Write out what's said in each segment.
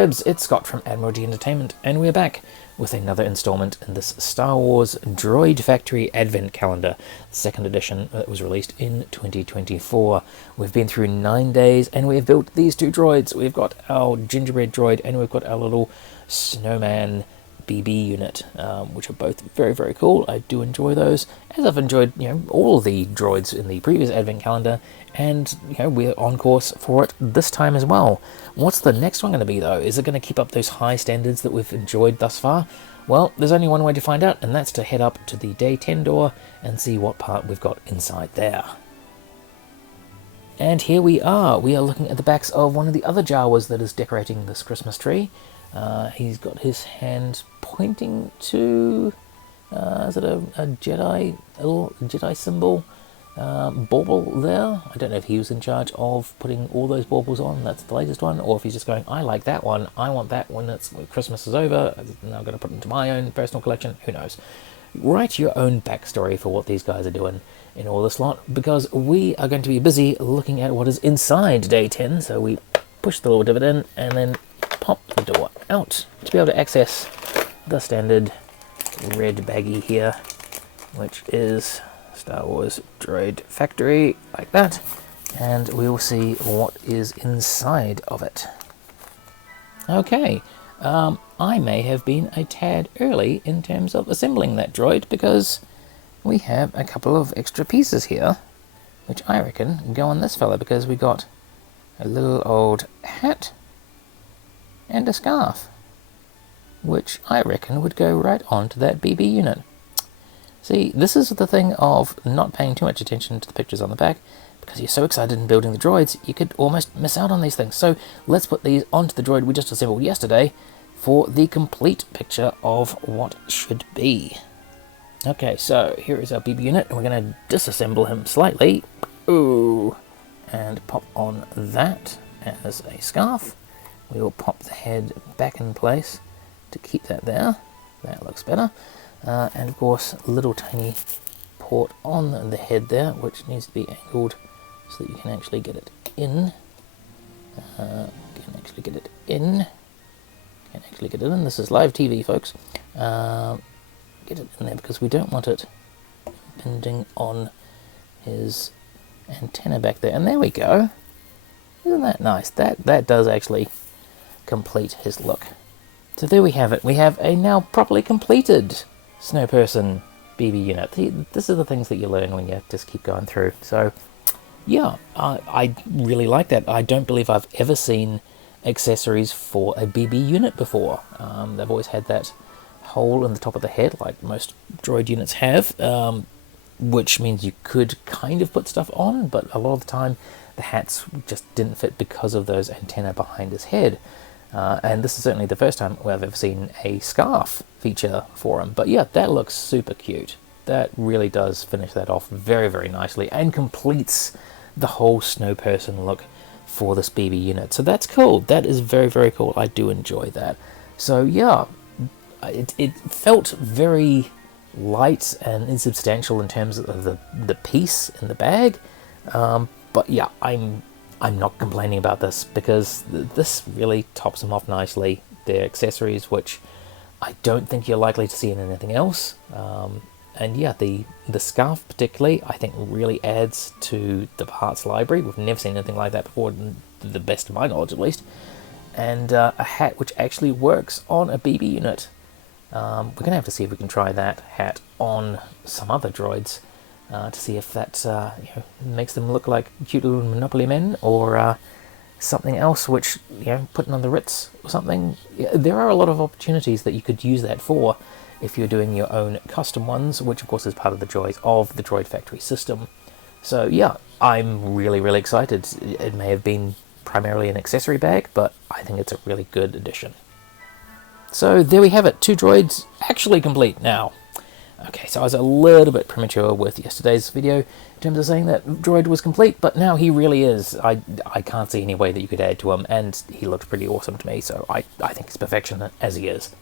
interwebs, it's Scott from Admiralty Entertainment, and we're back with another installment in this Star Wars Droid Factory Advent Calendar, the second edition that was released in 2024. We've been through 9 days, and we've built these two droids. We've got our gingerbread droid, and we've got our little snowman BB unit, which are both very, very cool. I do enjoy those, as I've enjoyed, all of the droids in the previous Advent Calendar, and, we're on course for it this time as well. What's the next one going to be, though? Is it going to keep up those high standards that we've enjoyed thus far? Well, there's only one way to find out, and that's to head up to the Day 10 door and see what part we've got inside there. And here we are. We are looking at the backs of one of the other Jawas that is decorating this Christmas tree. He's got his hand pointing to, is it a Jedi, a little Jedi symbol? Bauble there. I don't know if he was in charge of putting all those baubles on, that's the latest one, or if he's just going, I like that one, I want that when Christmas is over, and I'm going to put it into my own personal collection, who knows. Write your own backstory for what these guys are doing in all this lot, because we are going to be busy looking at what is inside Day 10, so we push the little divot in, and then pop the door out to be able to access the standard red baggie here, which is Star Wars Droid Factory, like that, and we will see what is inside of it. Okay, I may have been a tad early in terms of assembling that droid, because we have a couple of extra pieces here, which I reckon go on this fella, because we got a little old hat and a scarf, which I reckon would go right onto that BB unit. See, this is the thing of not paying too much attention to the pictures on the back, because you're so excited in building the droids, you could almost miss out on these things. So let's put these onto the droid we just assembled yesterday for the complete picture of what should be. Okay, so here is our BB unit, and we're going to disassemble him slightly. Ooh, and pop on that as a scarf. We will pop the head back in place to keep that there. That looks better. And of course, a little tiny port on the head there, which needs to be angled so that you can actually get it in. This is live TV, folks. Get it in there, because we don't want it impinging on his antenna back there. And there we go. Isn't that nice? That does actually complete his look. So there we have it. We have a now properly completed Snow Person BB unit. This is the things that you learn when you just keep going through. So yeah, I really like that. I don't believe I've ever seen accessories for a BB unit before. They've always had that hole in the top of the head, like most droid units have, which means you could kind of put stuff on, but a lot of the time the hats just didn't fit because of those antennae behind his head. And this is certainly the first time I've ever seen a scarf feature for him. But yeah, that looks super cute. That really does finish that off very, very nicely and completes the whole Snow Person look for this BB unit. So that's cool. That is very, very cool. I do enjoy that. So yeah, it felt very light and insubstantial in terms of the piece in the bag. But yeah, I'm not complaining about this, because this really tops them off nicely. They're accessories which I don't think you're likely to see in anything else. And yeah, the scarf particularly, I think really adds to the parts library. We've never seen anything like that before, to the best of my knowledge at least. And a hat which actually works on a BB unit. We're going to have to see if we can try that hat on some other droids. To see if that makes them look like cute little Monopoly men, or something else, which, putting on the Ritz or something. There are a lot of opportunities that you could use that for if you're doing your own custom ones, which of course is part of the joys of the Droid Factory system. So yeah, I'm really, really excited. It may have been primarily an accessory bag, but I think it's a really good addition. So there we have it, two droids actually complete now. Okay, so I was a little bit premature with yesterday's video in terms of saying that droid was complete, but now he really is. I can't see any way that you could add to him, and he looked pretty awesome to me, so I think he's perfection as he is.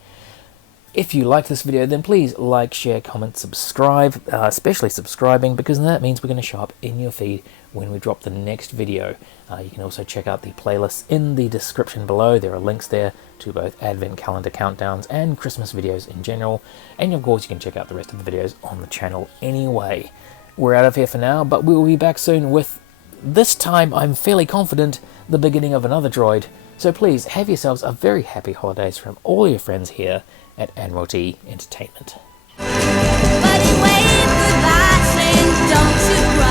If you like this video, then please like, share, comment, subscribe, especially subscribing, because that means we're going to show up in your feed when we drop the next video. You can also check out the playlists in the description below. There are links there to both Advent calendar countdowns and Christmas videos in general. And of course, you can check out the rest of the videos on the channel anyway. We're out of here for now, but we will be back soon with, this time I'm fairly confident, the beginning of another droid. So please have yourselves a very happy holidays from all your friends here at Admiralty Entertainment. But you wave goodbye saying don't you cry.